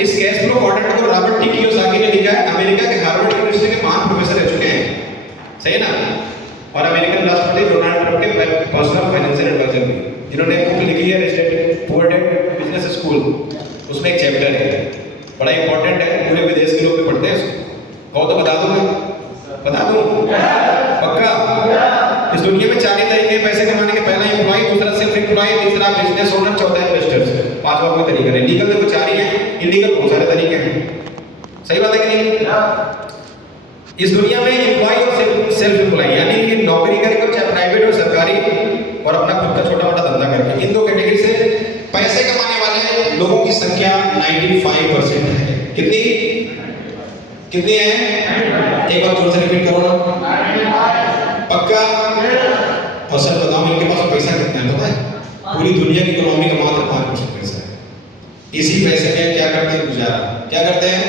इस gas flow quadrant को Robert T Kiyosaki ने लिखा है। अमेरिका के हार्वर्ड यूनिवर्सिटी के महान प्रोफेसर रह चुके हैं, सही है ना, और अमेरिकन राष्ट्रपति डोनाल्ड ट्रंप के पर्सनल फाइनेंशियल एडवाइजर भी, जिन्होंने एक बुक लिखी है rich dad poor dad business school. उसमें एक चैप्टर है, बड़ा इंपॉर्टेंट है, पूरे विदेश के लोग भी पढ़ते हैं इसको। कहो तो बता दूंगा, बता दूं पक्का। इस दुनिया में 4 तरीके हैं पैसे कमाने के। पहला एम्प्लॉय, दूसरा सेल्फ एम्प्लॉय, तीसरा बिजनेस ओनर, चौथा इन्वेस्टर्स। 5वां कोई तरीका नहीं। लीगल में तो 4 ही है, इलीगल बहुत सारे तरीके हैं। सही बात है कि नहीं? इस दुनिया में एम्प्लॉय और सेल्फ एम्प्लॉय यानी नौकरी करके, चाहे प्राइवेट और सरकारी, और अपना खुद का छोटा मोटा धंधा करके, इन 2 कैटेगरी से पैसे कमाने वाले लोगों की संख्या 95% है। कितनी कितनी है? एक बार जोर से रिपीट करो ना, पक्का। और सर बताओ इनके पास पैसा कितना है पता है? पूरी दुनिया की इकोनॉमी का मात्र 5% पैसा है। इसी पैसे में क्या करते हैं? गुजारा। क्या करते हैं?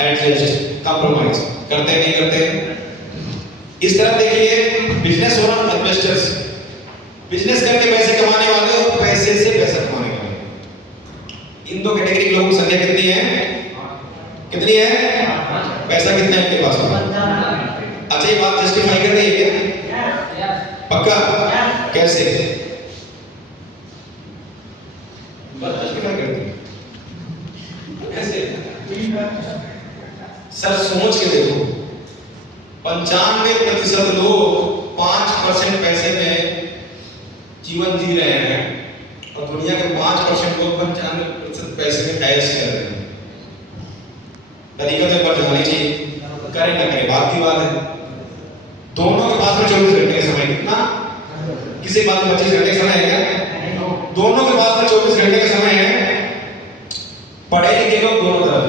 एडजस्ट, कंप्रोमाइज करते हैं, नहीं करते। इस तरह देखिए, बिजनेस ओनर, इन्वेस्टर्स, बिजनेस करके पैसे कमाने वाले और पैसे से पैसा कमाने वाले, इन 2 कैटेगरी के लोगों की संख्या कितनी है? कितनी है? पैसा कितना है इनके पास? अच्छा, ये बात जस्टिफाई कर रही है क्या? पक्का? कैसे बात जस्टिफाई करती है? कैसे? सर सोच के देखो, 95% लोग 5% पैसे में जीवन जी रहे हैं, और दुनिया के 5% लोग 95% पैसे में ऐश कर रहे हैं। तरीका तो पर जाना चाहिए, करें ना करें बात की बात है। दोनों के पास में 24 घंटे का समय, कितना? किसी बात में 25 घंटे का समय है क्या? दोनों के पास में 24 घंटे का समय है। पढ़े लिखे लोग दोनों तरफ,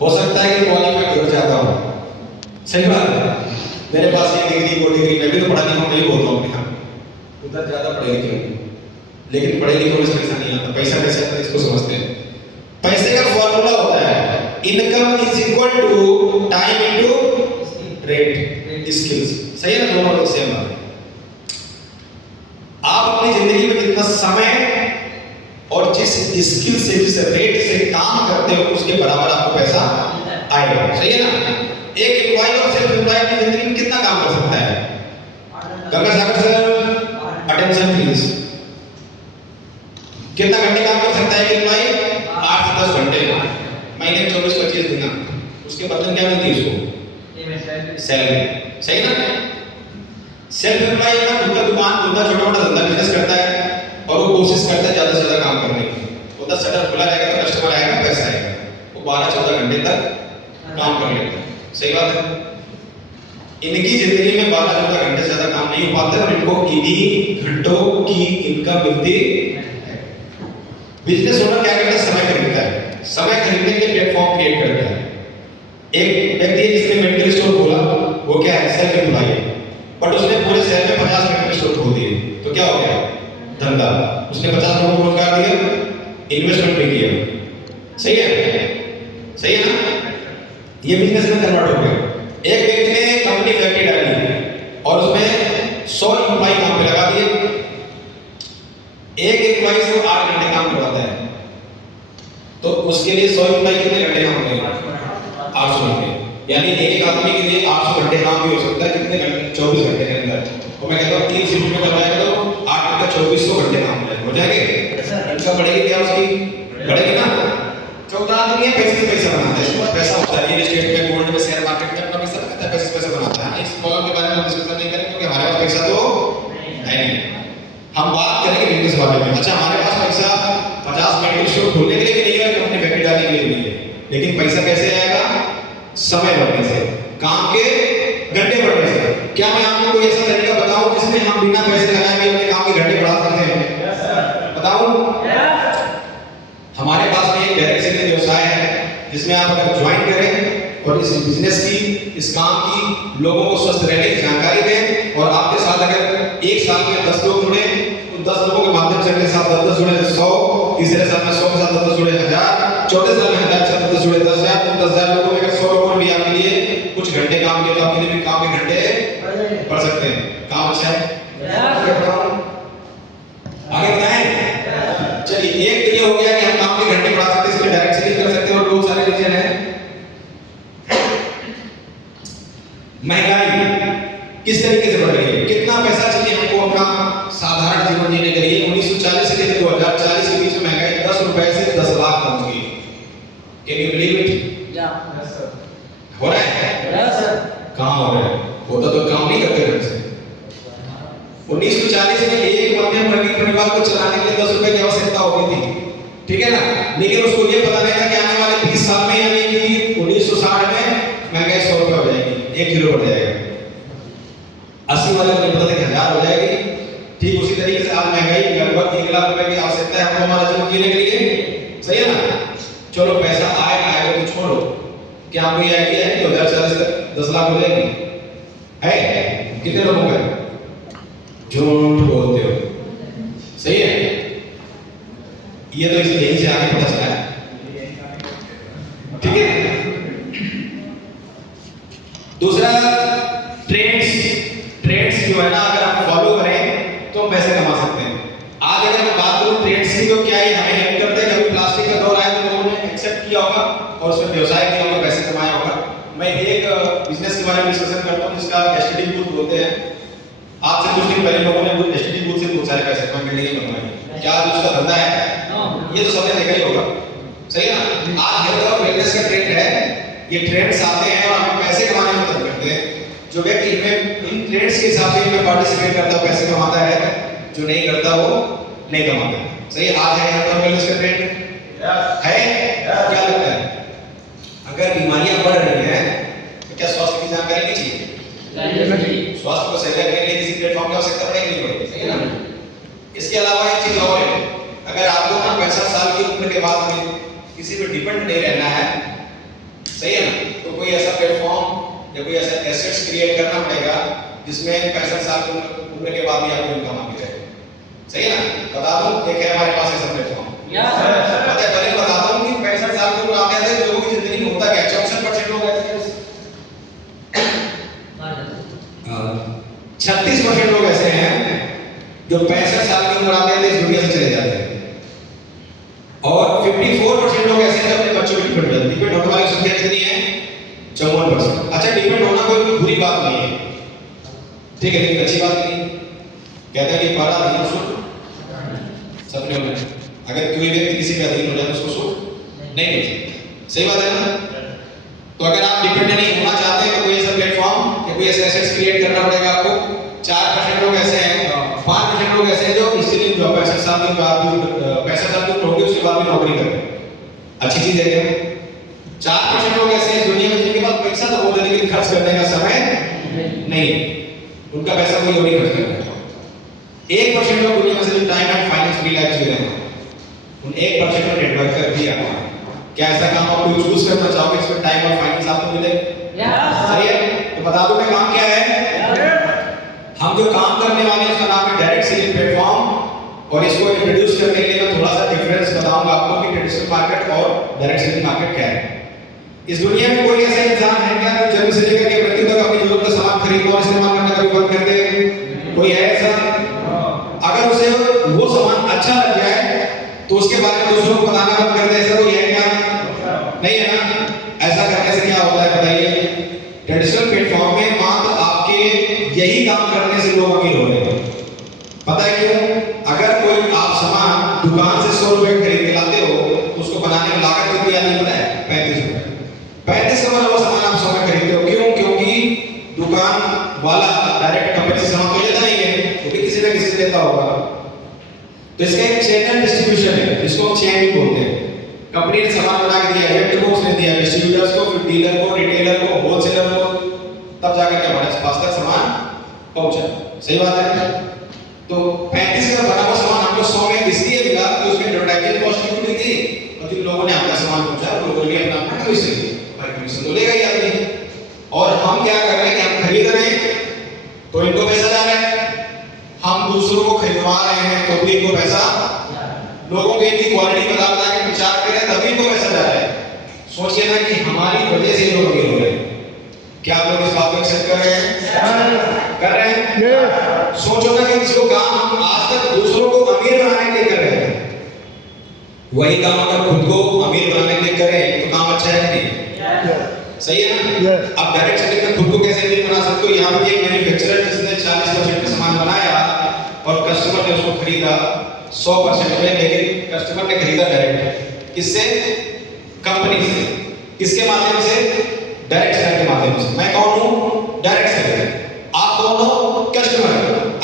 हो सकता है कि क्वालिफाइड हो जाता हो, सही बात है। मेरे पास ये डिग्री वो डिग्री, मैं भी तो पढ़ा लिखा हूं, नहीं बोलता हूं, उधर ज्यादा पढ़े लिखे हूं, लेकिन पढ़े लिखे में पैसा नहीं आता। पैसा कैसे आता है इसको समझते हैं। पैसे का फॉर्मूला होता है income is equal to time into rate skills. सही है ना? दोनों लोग सेम बात है। आप अपनी जिंदगी में जितना समय और जिस स्किल से, जिस रेट से काम करते हो, उसके बराबर आपको पैसा आएगा। सही है ना? एक एम्प्लॉय और सेल्फ एम्प्लॉय अपनी जिंदगी में कितना काम कर सकता है? Ganga Sagar sir, attention please. कितना घंटे काम कर सकता है एक एम्प्लॉय? 8 से 10 घंटे, महीने में 24-25 दिन। उसके बदले क्या मिलती है उसको? सैलरी। सही ना? सेल्फ एम्प्लॉय अपना खुद का दुकान, खुद का छोटा मोटा धंधा बिजनेस करता है, और वो कोशिश करता है ज्यादा से ज्यादा काम करने की। वो शटर खुला रहेगा तो कस्टमर आएगा, पैसा आएगा। वो 12-14 घंटे तक काम कर लेता है। सही बात है? इनकी जिंदगी में 12-14 घंटे से ज्यादा काम नहीं हो पाता, और इनको इन्हीं घंटों की इनकम मिलती है। बिजनेस ओनर क्या करता है? समय खरीदता है। समय खरीदने के लिए प्लेटफॉर्म क्रिएट करता है। एक व्यक्ति है जिसने मेडिकल स्टोर खोला, वो क्या है? सेल्फ एम्प्लॉय, बट उसने पूरे शहर में 50 मेडिकल स्टोर खोल दिए, तो क्या हो गया? धंधा। उसने 50 लोगों को रोजगार दिया, इन्वेस्टमेंट भी किया। सही है? सही है ना? ये बिजनेस में कन्वर्ट हो गया। एक व्यक्ति ने कंपनी फैक्ट्री डाली और उसमें 100 एम्प्लॉय काम पे लगा दिए। एक एम्प्लॉय से 8 घंटे काम करवाता है, तो उसके लिए 100 एम्प्लॉय कितने घंटे काम करेगा? 800 घंटे। यानी एक आदमी के लिए 800 घंटे काम भी हो सकता है। कितने घंटे? 24 घंटे के अंदर। तो मैं कहता हूँ 3 शिफ्ट में करवाएगा तो 8 घंटे 2400 घंटे काम हो जाएंगे। इनकम बढ़ेगी क्या? उसकी बढ़ेगी ना। 14 आदमी है, पैसे पैसा बनाता है, पैसा होता है रियल एस्टेट में, गोल्ड में, शेयर मार्केट में अपना पैसा लगाता है, पैसा बनाता है। इस कॉलम के बारे में हम डिस्कशन नहीं करेंगे क्योंकि हमारे पास पैसा तो है नहीं। हम बात करेंगे बिजनेस बारे में। अच्छा, हमारे पास पैसा 50 मेडिकल स्टोर खोलने के लिए नहीं है, कंपनी फैक्ट्री डालने के लिए नहीं है, लेकिन पैसा कैसे आएगा? समय बढ़ने से, काम के घंटे बढ़ने से। क्या मैं आपको कोई ऐसा तरीका बताऊं जिसमें हम बिना पैसे लगाए भी अपने काम के घंटे बढ़ा सकते हैं? बताऊं? हमारे पास में एक डायरेक्ट सेलिंग व्यवसाय है, जिसमें आप अगर ज्वाइन करें और इस बिजनेस की, इस काम की, लोगों को स्वस्थ रहने की जानकारी दें, और आपके साथ अगर एक साल में 10 लोग जुड़े, तो 10 लोगों के माध्यम से अगले साल 10 जुड़े 100, तीसरे साल में 100 के साथ 10 जुड़े 1000, चौथे साल में 1000 के साथ 10 जुड़े 10,000, 10,000 लोगों में अगर 100 लोगों ने भी आपके लिए कुछ घंटे काम किए तो आपके लिए भी काम के घंटे बढ़ सकते हैं। काम अच्छा है? आगे बताएं। चलिए, एक तो ये हो गया कि हम काम के घंटे बढ़ा सकते हैं, इसके डायरेक्ट सेलिंग कर सकते हैं, किस तरीके से बढ़ रही है, कितना पैसा चाहिए हमको अपना साधारण जीवन जीने के लिए। 1940 से लेकर 2040 के बीच में महंगाई 10 रुपए से 10 लाख तक हुई। Can you believe it? Yes sir. हो रहा है? Yes sir. कहाँ हो रहा है? होता तो काम नहीं करते ढंग से। 1940 में एक मध्यम वर्गीय परिवार को चलाने के लिए 10 रुपए की आवश्यकता होती थी, ठीक है ना, लेकिन उसको ये पता नहीं था कि आने वाले 20 साल में यानी कि 1960 में महंगाई 100 रुपए हो जाएगी, 1 किलो बढ़ जाएगा। 80 वाले को नहीं पता था कि 1000 हो जाएगी। ठीक उसी तरीके से आज महंगाई लगभग 1 लाख रुपए की आवश्यकता है हमको हमारा जीवन जीने के लिए, सही है ना। चलो पैसा आएगा तो छोड़ो, क्या आपको ये आइडिया है कि 2040 तक 10 लाख हो जाएगी? है कितने लोगों का? झूठ बोलते हो, सही है। ये तो इसलिए यहीं से आगे पता चला है, ठीक है। दूसरा ट्रेंड्स जो है ना, अगर आप फॉलो करें तो हम पैसे कमा सकते हैं। आज अगर मैं बात करूं ट्रेंड्स की, तो क्या ये हमें हेल्प करते हैं? कभी प्लास्टिक का दौर आया तो लोगों ने एक्सेप्ट किया होगा और उसमें व्यवसाय किया होगा, पैसे कमाया होगा। मैं एक बिजनेस के बारे में डिस्कशन करता हूं जिसका एसटीडी बूथ बोलते हैं। आज से कुछ दिन पहले लोगों ने वो एसटीडी बूथ से बहुत सारे पैसे कमाए, बिल्डिंगें बनवाई। क्या उसका धंधा है? ये तो सबने देखा ही होगा, सही है ना। आज हेल्थ और वेलनेस का ट्रेंड है, ये ट्रेंड्स आते हैं और हमें पैसे कमाने में मदद करते हैं। जो व्यक्ति इन ट्रेंड्स के हिसाब से इनमें पार्टिसिपेट करता है पैसे कमाता है, जो नहीं करता वो नहीं कमाता, सही है। आज है हेल्थ और वेलनेस का ट्रेंड है। क्या लगता है अगर बीमारियां बढ़ रही हैं तो क्या स्वास्थ्य की जानकारी नहीं चाहिए? स्वास्थ्य को सही रखने के लिए किसी प्लेटफॉर्म की आवश्यकता पड़ेगी नहीं पड़ेगी, सही है ना। इसके अलावा एक चीज और है, अगर आपको ना 65 साल की उम्र के बाद में किसी पे डिपेंड नहीं रहना है, सही है ना, तो कोई ऐसा प्लेटफॉर्म या कोई ऐसा एसेट्स क्रिएट करना पड़ेगा जिसमें 65 साल की उम्र के बाद भी आपको इनकम आती रहे, सही है ना। बता दूं, एक है हमारे पास ऐसा प्लेटफॉर्म, पता है। पहले बताता हूं कि 65 साल की उम्र आते हैं लोगों की जिंदगी में होता क्या है। 64% लोग ऐसे हैं, 36% लोग ऐसे हैं जो 65 साल की उम्र आते हैं इस दुनिया से चले जाते हैं, और 54% लोग ऐसे हैं जो अपने बच्चों पे डिपेंड रहते हैं। डिपेंड होने वाली संख्या कितनी है? 54%। अच्छा, डिपेंड होना कोई बुरी बात नहीं है, ठीक है, लेकिन अच्छी बात नहीं। कहते हैं कि पढ़ा नहीं सुन सपने होने, अगर कोई व्यक्ति किसी का अधीन हो जाए तो उसको सुन नहीं मिल सकता, सही बात है ना। तो अगर आप डिपेंड नहीं होना चाहते हैं तो कोई ऐसा प्लेटफॉर्म या कोई ऐसे एसेट्स क्रिएट करना पड़ेगा आपको। 4% लोग ऐसे हैं, 5% लोग ऐसे हैं जो इसलिए 65 साल के बाद भी 65 साल की उम्र होगी उसके बाद भी नौकरी कर रहे हैं, अच्छी चीज है। 4% लोग ऐसे हैं दुनिया में जिनके पास पैसा तो बहुत है लेकिन खर्च करने का समय नहीं है, उनका पैसा कोई और नहीं खर्च कर रहा है। 1% लोग दुनिया में से जो time and finance free life जी रहे हैं, उन 1% में नेटवर्कर भी आता है। क्या ऐसा काम आप कोई चूज करना चाहोगे इसमें टाइम और फाइनेंस आपको मिले? सही है। तो बता दो मैं काम क्या है। हम जो काम करने वाले हैं उसका नाम है डायरेक्ट सेलिंग प्लेटफॉर्म, और इसको इंट्रोड्यूस करने के लिए मैं थोड़ा सा डिफरेंस बताऊंगा आपको कि ट्रेडिशनल मार्केट और डायरेक्ट सेलिंग मार्केट क्या है। इस दुनिया में कोई ऐसा इंसान है क्या जो जन्म से लेकर के मृत्यु तक अपनी जरूरत का सामान खरीदना और इस्तेमाल करना कभी बंद कर दे? कोई है ऐसा? अगर उसे वो सामान अच्छा लग जाए तो उसके बारे में दूसरों को बताना बंद कर दे, ऐसा कोई है क्या? नहीं है ना। ऐसा करने से क्या होता है बताइए? ट्रेडिशनल प्लेटफॉर्म में मात्र आपके यही काम करने से लोग अमीर हो रहे हैं। पता है क्यों? अगर कोई आप सामान दुकान से 100 रुपए खरीद के लाते हो, उसको बनाने में लागत कितनी आती है पता है? 35 रुपए। 35 का वो सामान आप 100 में खरीदते हो, क्यों? क्योंकि दुकान वाला डायरेक्ट कंपनी से सामान तो लेता नहीं है, वो भी किसी ना किसी से लेता होगा। तो इसका एक चैनल डिस्ट्रीब्यूशन है जिसको हम चेन भी बोलते हैं। कंपनी ने सामान बना के दिया, एजेंट को उसने दिया, डिस्ट्रीब्यूटर्स को, फिर डीलर को, रिटेलर को, होलसेलर को, तब जाकर के हमारे पास तक सामान पहुंचा। सही बात है। तो 35 का बना हुआ सामान हमको 100 में इसलिए मिला कि उसमें एडवर्टाइजिंग कॉस्ट भी थी, और जिन लोगों ने आपका सामान पहुंचा उन लोगों ने अपना कमीशन दिया, और कमीशन तो लेगा ही आदमी। और हम क्या कर रहे हैं कि हम खरीद रहे हैं तो इनको पैसा जा रहा है, हम दूसरों को खरीदवा रहे हैं तो भी इनको पैसा, लोगों के इनकी क्वालिटी बता के प्रचार करें तभी इनको पैसा जा रहा है। सोचिए ना कि हमारी वजह से लोग अमीर हो रहे हैं। क्या आप लोग इस बात को एक्सेप्ट कर रहे हैं? कर रहे हैं? सोचो ना कि जो काम हम आज तक दूसरों को अमीर बनाने के लिए कर रहे हैं, वही काम अगर खुद को अमीर बनाने के लिए करें तो काम अच्छा है नहीं? सही है ना? आप डायरेक्ट सेलिंग में खुद को कैसे नहीं बना सकते हो? यहाँ पे एक मैन्युफैक्चरर जिसने 40% का सामान बनाया और कस्टमर ने उसको खरीदा 100% में, लेकिन कस्टमर ने खरीदा डायरेक्ट किससे? कंपनी से। किसके माध्यम से? डायरेक्ट सेलर के माध्यम से। मैं कौन हूँ? Direct seller. आप कौन हो? कस्टमर।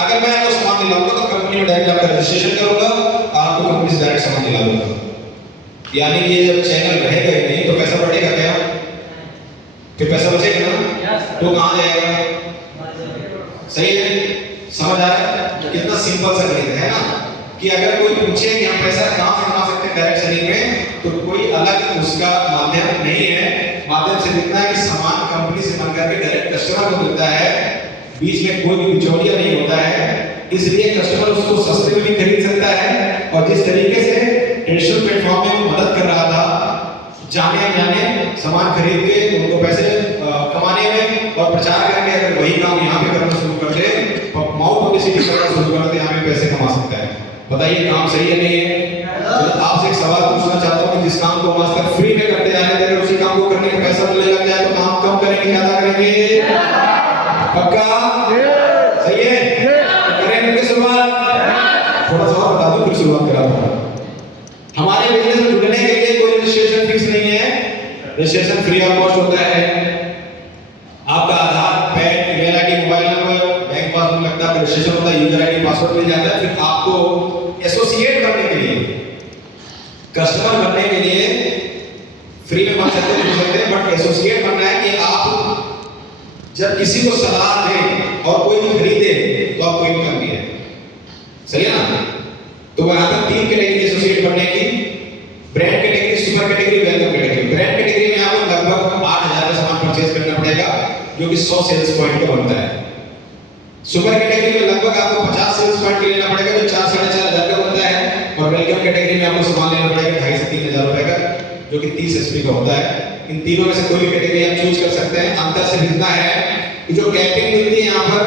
अगर मैं आपको सामान दिलाऊंगा तो कंपनी में डायरेक्ट आपका रजिस्ट्रेशन करूंगा, आपको कंपनी से डायरेक्ट सामान दिला दूंगा। यानी कि ये जब चैनल रहेगा ही नहीं तो पैसा बढ़ेगा क्या? फिर पैसा बचेगा ना, तो कहाँ जाएगा? सही है? समझ आ रहा है? कितना सिंपल सा गणित है ना, कि अगर कोई पूछे कि हम पैसा कहाँ से कमा सकते हैं डायरेक्ट सेलिंग में, तो कोई अलग उसका माध्यम नहीं है। माध्यम से दिखता है कि सामान कंपनी से बन करके डायरेक्ट कस्टमर को मिलता है, बीच में कोई भी बिचौलिया नहीं होता है, इसलिए कस्टमर उसको सस्ते में भी खरीद सकता है। और जिस तरीके से ट्रेडिशनल प्लेटफॉर्म में मदद कर रहा था जाने सामान खरीद के उनको पैसे कमाने में और प्रचार करके, अगर वही काम यहाँ पे करना शुरू कर दे, माउथ पब्लिसिटी करना शुरू कर दे, यहाँ पे पैसे कमा सकता है। बताइए काम सही है नहीं है? तो आपसे एक सवाल पूछना चाहता हूँ कि जिस काम को हम आज तक फ्री में करते आ रहे थे, अगर उसी काम को करने का पैसा मिलने लग जाए तो काम कम करेंगे, ज्यादा करेंगे? पक्का? सही है? करेंगे शुरुआत? थोड़ा सा और बता दूं फिर शुरुआत कराता हूँ। हमारे बिजनेस में जुड़ने के लिए कोई रजिस्ट्रेशन फीस नहीं है, रजिस्ट्रेशन फ्री ऑफ कॉस्ट होता है। आपका Aadhaar, PAN, email ID, mobile number, bank passbook लगता है, रजिस्ट्रेशन होता है, यूजर आईडी, पासवर्ड मिल जाता है। फिर आपको एसोसिएट करने के लिए, कस्टमर बनने के लिए फ्री में बन सकते हैं, बट एसोसिएट बनना है कि आप जब किसी को सलाह दें और कोई खरीदे तो आपको इनकम भी है। सही है ना? तो वहां पर 3 कैटेगरी एसोसिएट बनने की, brand category, super category, welcome category. Brand category में आपको लगभग 8000 का सामान परचेज करना पड़ेगा, जो कि 100 सेल्स पॉइंट का बनता है। सुपर कैटेगरी में लगभग आपको 50 सेल्स पॉइंट लेना पड़ेगा, जो 4-4.5 का बनता है। और वेलकम कैटेगरी में आपको सामान लेना पड़ेगा 2.5 से 3 हजार रुपए का, जो कि 30 एसपी का होता है। इन तीनों में से कोई भी कैटेगरी आप चूज कर सकते हैं। अंतर सिर्फ इतना है कि जो कैपिंग मिलती है यहाँ पर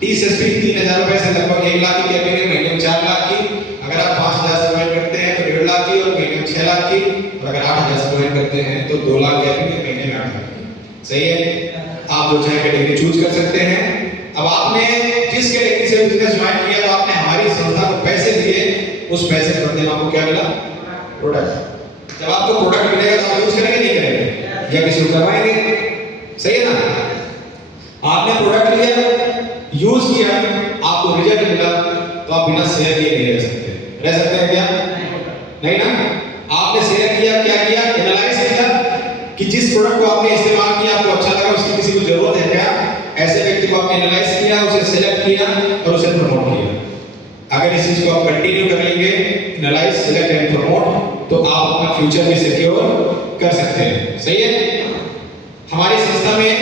30 एसपी 3000 रुपए से लगभग 1 लाख की कैपिंग है, महीने में 4 लाख की। अगर आप 5000 से ज्वाइन करते हैं तो 1.5 लाख की, और महीने में 6 लाख की। और अगर 8000 से ज्वाइन करते हैं तो 2 लाख कैपिंग है, महीने में 8 लाख की। सही है? आप जो चाहे कैटेगरी चूज कर सकते हैं। अब आपने जिस कैटेगरी से बिजनेस ज्वाइन किया तो आपने हमारी संस्था को पैसे दिए, उस पैसे के बदले में आपको क्या मिला? प्रोडक्ट। जब आपको प्रोडक्ट मिलेगा तो आप यूज करेंगे नहीं करेंगे, या किसी को करवाएंगे? सही है ना? आपने प्रोडक्ट लिया, यूज किया, आपको रिजल्ट मिला, तो आप बिना शेयर किए नहीं रह सकते। रह सकते हैं क्या? नहीं ना? आपने शेयर किया, क्या किया? एनालाइज किया कि जिस प्रोडक्ट को आपने इस्तेमाल किया आपको अच्छा लगा, उसकी किसी को जरूरत है क्या? ऐसे व्यक्ति को आपने एनालाइज किया, उसे सिलेक्ट किया और उसे प्रमोट किया। अगर इस चीज को आप कंटिन्यू कर लेंगे, एनालाइज, सिलेक्ट एंड प्रमोट, तो आप अपना फ्यूचर भी सिक्योर कर सकते हैं। सही है? हमारी संस्था में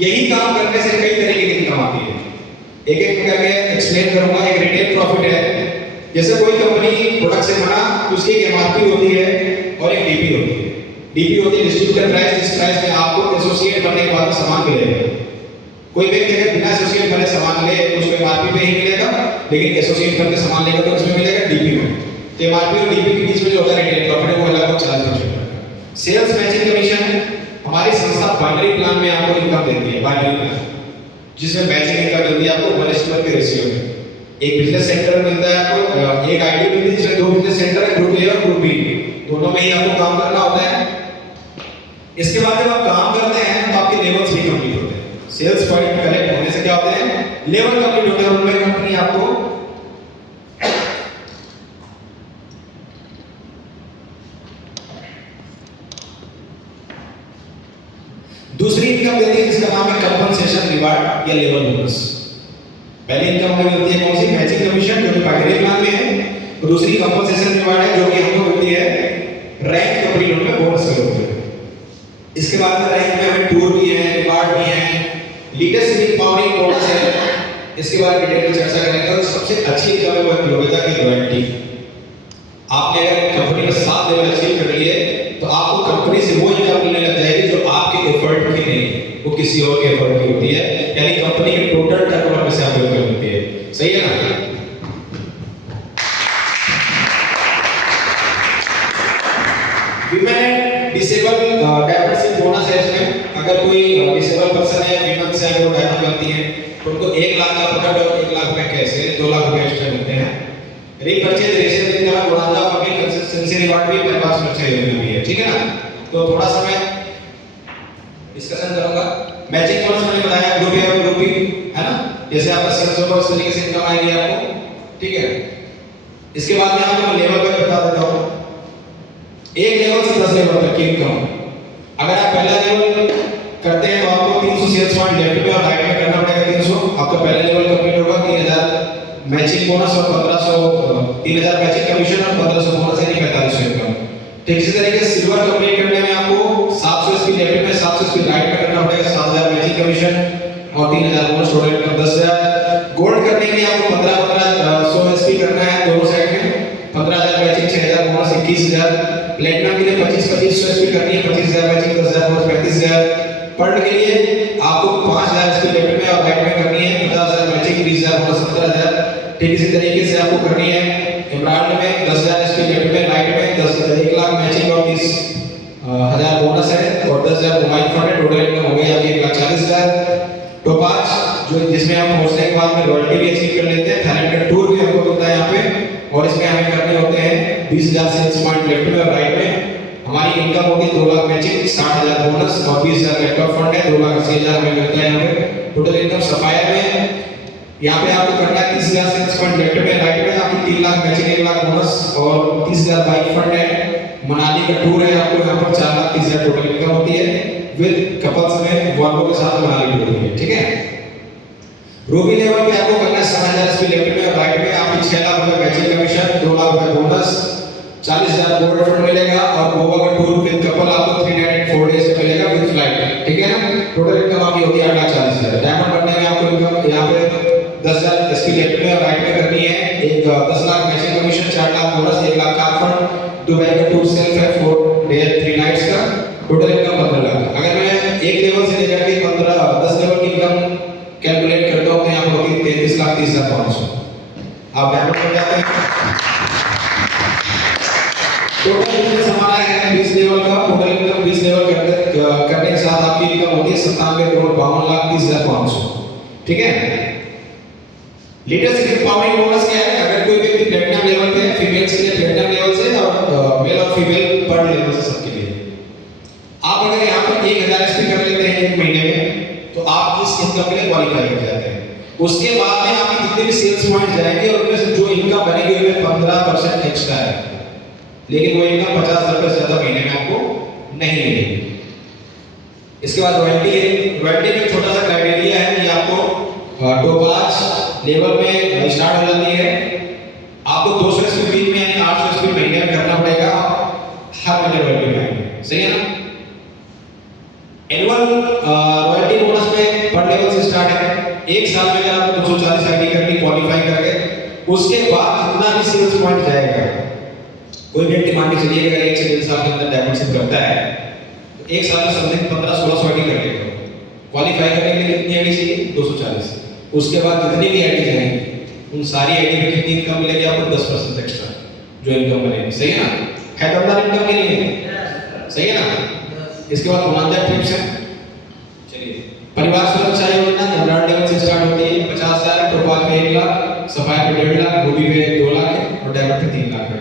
यही काम करने से कई तरीके की इनकम आती है। एक एक करके एक्सप्लेन करूंगा। एक रिटेल प्रॉफिट है, जैसे कोई कंपनी प्रोडक्ट से बना, उसकी एक एमआरपी होती है और एक डीपी होती है। डीपी होती है डिस्ट्रीब्यूटर प्राइस, जिस प्राइस में आपको एसोसिएट बनने के बाद सामान मिलेगा। कोई व्यक्ति अगर बिना एसोसिएट बने सामान ले उसको एमआरपी पे ही मिलेगा, लेकिन एसोसिएट बनके सामान लेगा तो उसमें मिलेगा डीपी में। तो एमआरपी और डीपी के बीच में जो होता है रिटेल प्रॉफिट है, वो लगभग 40%। सेल्स मैचिंग कमीशन, हमारी संस्था बाइनरी प्लान में आपको इनकम देती है। बाइनरी प्लान जिसमें मैचिंग इनकम मिलती है आपको 1:1 के रेशियो में। एक बिजनेस सेंटर मिलता है आपको, एक आईडी मिलती है जिसमें 2 बिजनेस सेंटर है, ग्रुप ए और ग्रुप बी, दोनों में ही आपको काम करना होता है। इसके बाद जब आप काम करते हैं तो आपके लेवल्स भी कंप्लीट होते हैं। सेल्स पॉइंट कलेक्ट होने से क्या होते हैं? लेवल कंप्लीट होते हैं, उनमें कंपनी आपको दूसरी इनकम देती है जिसका नाम है कंपनसेशन रिवार्ड या लेवल बोनस। पहली इनकम हमें मिलती है कौन सी? मैचिंग कमीशन, जो कि बाइनरी प्लान में है। और दूसरी कंपनसेशन रिवार्ड है, जो कि हमको मिलती है रैंक कंप्लीट होने पे बोनस के रूप में। इसके बाद में रैंक में हमें टूर भी है, रिवार्ड भी है, लीडरशिप पावरिंग बोनस है। इसके बाद डिटेल में चर्चा करेंगे। और सबसे अच्छी इनकम है वो है ग्लोबल की रॉयल्टी। आपने अगर कंपनी में 7 लेवल अचीव कर लिए तो आपको कंपनी से वो इनकम मिलने लग जाएगी जो आपके एफर्ट की नहीं, वो किसी और के एफर्ट की होती है। यानी कंपनी के टोटल टर्नओवर में से आपको इनकम मिलती है। सही है ना? विमेन डिसेबल डायमंड से बोनस है इसमें। अगर कोई डिसेबल पर्सन है, विमेन से अगर वो डायमंड बनती है तो उनको 1 लाख का प्रोडक्ट और 1 लाख रुपए कैश यानी 2 लाख रुपए एक्स्ट्रा मिलते हैं। रीपरचेज रेशियो इनका बोनस ऑफ अभी कंसिस्टेंसी रिवॉर्ड भी 50% भी है, ठीक है ना। तो थोड़ा सा मैं डिस्कशन करूंगा। मैचिंग बोनस मैंने बताया ग्रुप ए और ग्रुप बी, है ना। जैसे आपका सेल्स होगा उस तरीके से इनकम आएगी आपको, ठीक है। इसके बाद मैं आपको लेवल पर बता देता हूं, 1 लेवल से 10 लेवल तक की इनकम। अगर आप पहला लेवल करते हैं तो आपको 300 सेल्स पॉइंट लेफ्ट में और राइट में करना पड़ेगा। 300 आपका पहला लेवल कंप्लीट होगा। 3000 मैचिंग बोनस और 1500 3000 मैचिंग कमीशन और 1500 बोनस यानी 4500 इनकम। ठीक इसी तरीके से सिल्वर कंप्लीट करने में आपको 700 स्पीड लेफ्ट में 700 स्पीड राइट में करना पड़ेगा। 7000 मैचिंग कमीशन और 3000 बोनस, टोटल इनकम 10000। गोल्ड करने में आपको 15 स्पीड करना है दोनों साइड में, 15000 मैचिंग, 6000 बोनस, 21000। प्लेटिनम के लिए 25 स्पीड करनी है, 25000 मैचिंग, 10000 बोनस, 35000। पर्ल के लिए आपको 5000 स्पीड लेफ्ट में और राइट में करनी है, 50000 मैचिंग, 20000 बोनस, 17000। ठीक इसी तरीके से आपको करनी है एमराल्ड में 10000 स्पीड लेफ्ट में, राइट में 1 लाख मैचिंग और 30000 बोनस है और 10000 मोबाइल फंड है। टोटल इनकम हो गई आपकी 1,40,000। टोपाज जो जिसमें हम पहुंचने के बाद में रॉयल्टी भी अचीव कर लेते हैं। थाईलैंड का टूर भी हमको मिलता है यहाँ पे और इसमें हमें करने होते हैं 20000 सेल्स पॉइंट लेफ्ट में और राइट में। हमारी इनकम होगी 2 लाख मैचिंग, 60,000 बोनस और 20,000 लैपटॉप फंड है, 2,80,000 हमें मिलता है यहाँ पे। टोटल इनकम सफायर में यहाँ पे आपको करना है 30,000 सेल्स पॉइंट लेफ्ट में, राइट में आपकी 3 लाख मैचिंग, 1 लाख बोनस और 30,000 बाइक फंड है। मनाली का टूर है, आपको यहाँ पर 4,30,000 टोटल इनकम होती है विद कपल्स में वॉल्वो के साथ मनाली टूर होती है, ठीक है। रूबी लेवल पे आपको करना है 60,000 स्पीड लेफ्ट में और राइट में आपकी 6 लाख रुपए मैचिंग कमीशन, 2 लाख रुपए बोनस, 40,000 गोल्ड फंड मिलेगा और गोवा का टूर विद कपल आपको 304 डेज का मिलेगा विद फ्लाइट, ठीक है ना। टोटल इनकम आपकी होती है 8,40,000। डायमंड बनने में आपको इनकम यहाँ पे 10,000 स्पीड लेफ्ट में और राइट में करनी है, 10 lakh matching commission, 4 lakh bonus, 1 lakh car fund, Dubai का टूर सेल्फ है 4 डे 3 नाइट्स का। Total income 15 lakh. अगर मैं एक लेवल से लेकर के 10 लेवल की इनकम कैलकुलेट करता हूं तो यहाँ पर होती है 33,30,500। आप डायमंड बन जाते हैं। टोटल बिजनेस हमारा है 20 लेवल का। टोटल इनकम 20 लेवल करने के साथ आपकी इनकम होती है 97,52,50,500, ठीक है। लीडरशिप एम्पावरमेंट बोनस क्या है? अगर कोई व्यक्ति प्लैटिनम लेवल पे है, फीमेल्स के लिए प्लैटिनम लेवल से और मेल और फीमेल पर लेवल से सबके लिए। आप अगर यहाँ पर 1000 स्पीड कर लेते हैं एक महीने में तो आप इस इनकम के लिए क्वालिफाई हो जाते हैं। उसके बाद में आपकी जितने भी सेल्स पॉइंट जाएंगे और उनमें से जो इनकम बनेगी उसमें 15% एक्स्ट्रा है, लेकिन वो इनकम 50,000 से ज्यादा महीने में आपको नहीं मिलेगी। इसके बाद रॉयल्टी है। रॉयल्टी में छोटा सा क्राइटेरिया है कि आपको टोपाज लेवल में स्टार्ट हो जाती है, आपको 200 स्पीड वीक में यानी 800 स्पीड महीने में करना पड़ेगा, हर महीने रॉयल्टी में, सही है ना। एनुअल रॉयल्टी बोनस में पर लेवल से स्टार्ट है। एक साल में अगर आपको 240 आईडी करनी क्वालिफाई करके, उसके बाद जितना भी सेल्स पॉइंट जाएगा, कोई व्यक्ति मान के चलिए अगर 1 से 1.5 साल के अंदर डायमंड सेल करता है तो एक साल में समथिंग 1500-1600 आईडी कर लेगा। क्वालिफाई करने के लिए कितनी आईडी चाहिए? 240। उसके बाद जितनी भी आईडी जाएंगी उन सारी आईडी में कितनी इनकम मिलेगी आपको? 10% एक्स्ट्रा जो इनकम बनेगी, सही है ना। है दमदार इनकम के लिए, सही है ना। इसके बाद रोमांचक टिप्स हैं। चलिए, परिवार सुरक्षा योजना एमराल्ड लेवल से स्टार्ट होती है 50,000, टोपाज में 1 लाख, सफायर में 1.5 लाख, रूबी में 2 लाख है और डायमंड में 3 लाख है,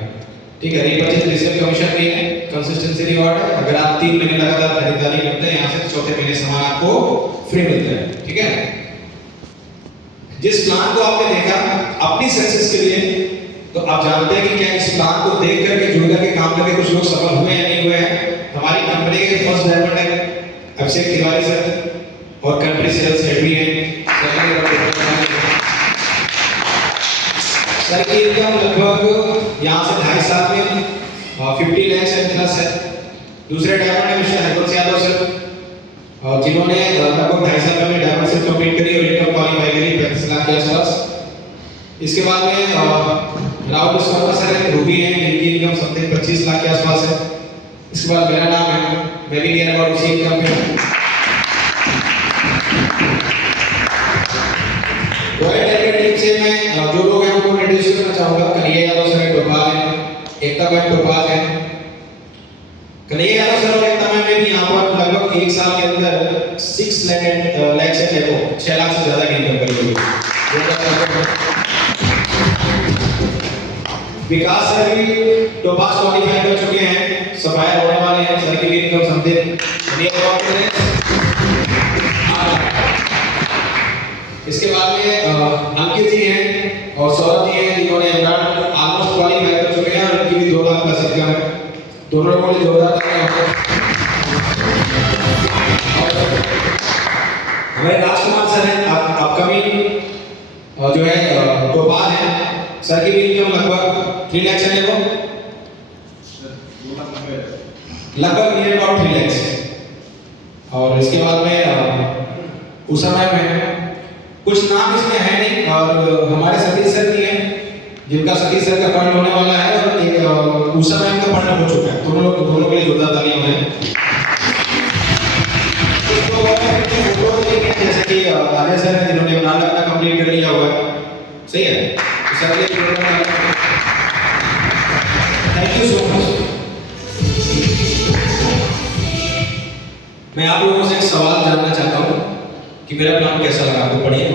ठीक है। रीपरचेज रिसेल कमीशन भी है, कंसिस्टेंसी रिवॉर्ड है। अगर आप 3 महीने लगातार खरीदारी करते हैं यहाँ से चौथे महीने सामान आपको फ्री मिलता है, ठीक है। जिस प्लान को आपने देखा अपनी सक्सेस के लिए, तो आप जानते हैं कि क्या इस प्लान को देख करके जुड़ करके काम करके कुछ लोग सफल हुए या नहीं हुए हैं। हमारी कंपनी के फर्स्ट डायमंड है अभिषेक तिवारी सर और कंट्री सेल्स हेड भी हैं। सर की इनकम लगभग यहाँ से 2.5 साल में 50 लाख से प्लस है। दूसरे डायमंड है मिस्टर हरबंस यादव सर, जिन्होंने लगभग 2.5 साल में डायमंड से कंप्लीट करी और इनकम क्वालिफाई करी 35 लाख के आसपास। इसके बाद में राहुल विश्वकर्मा सर है, रूबी है, इनकी इनकम समथिंग 25 लाख के आसपास है। इसके बाद मेरा नाम है, मैं भी नियर अबाउट उसी इनकम पे हूँ। रॉयल टाइगर टीम से मैं जो लोग हैं उनको इंट्रोड्यूस करना चाहूँगा। कन्हैया यादव सर टोपाज है, एकता भाई टोपाज है, नहीं यादव सर और एक समय में भी यहाँ पर लगभग एक साल के अंदर 6 लाख से देखो 6 लाख से ज्यादा की इनकम करी होगी। विकास सर भी टोपास क्वालिफाई कर चुके हैं, सफायर होने वाले हैं। सर की भी इनकम समथिंग इसके बाद में अंकित जी हैं और सौरभ जी हैं, जिन्होंने ऑलमोस्ट क्वालिफाई कर चुके हैं और उनकी भी 2 लाख प्लस इनकम है। दोनों लोगों ने जोरदार हमारे राजकुमार सर हैं, अपकमिंग जो है टोपाज है। सर की भी इनकम लगभग 3 लाख है, लगभग नियर अबाउट 3 लाख। और इसके बाद में उस समय में कुछ नाम इसमें है नहीं और हमारे सतीश सर भी हैं, जिनका सतीश सर का पॉइंट होने वाला है और एक उस समय इनका पॉइंट हो चुका है। दोनों के लिए जोरदार तालियां हैं। जैसे कि आर्य सर हैं, जिन्होंने नाटक अपना कंप्लीट कर लिया हुआ है। सही है, सर के थैंक यू सो मच। मैं आप लोगों से एक सवाल जानना चाहता हूँ कि मेरा प्लान कैसा लगा आपको? पढ़िए।